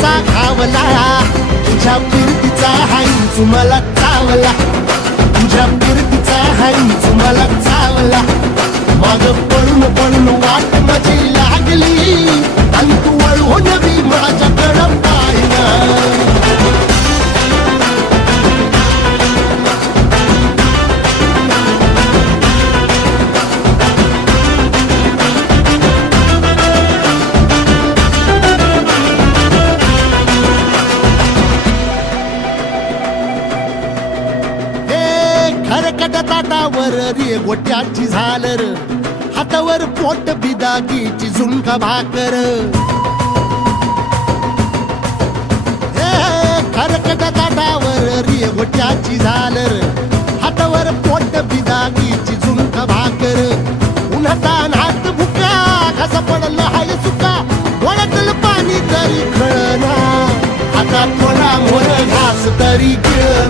कसा घावला, तुझ्या फिरतीचा हाईच मला चावला, तुझ्या फिरतीचा हाईच मला चावला. माग पळून पळून वाट माझी लागली आणि तू वळून बी माझ्याकडं पाहिना. खरकट ताटावर रे गोट्याची झालर, हातावर पोट बिदागीची झुणका भाकर. खरकट ताटावर रे गोट्याची झालर, हातावर पोट बिदागीची झुणका भाकर. उन्हातान हात भुका, कसा पडलं हाय सुका, डोळ्यातलं पाणी तरी कळना, आता थोडा मोर घास तरी गिळना.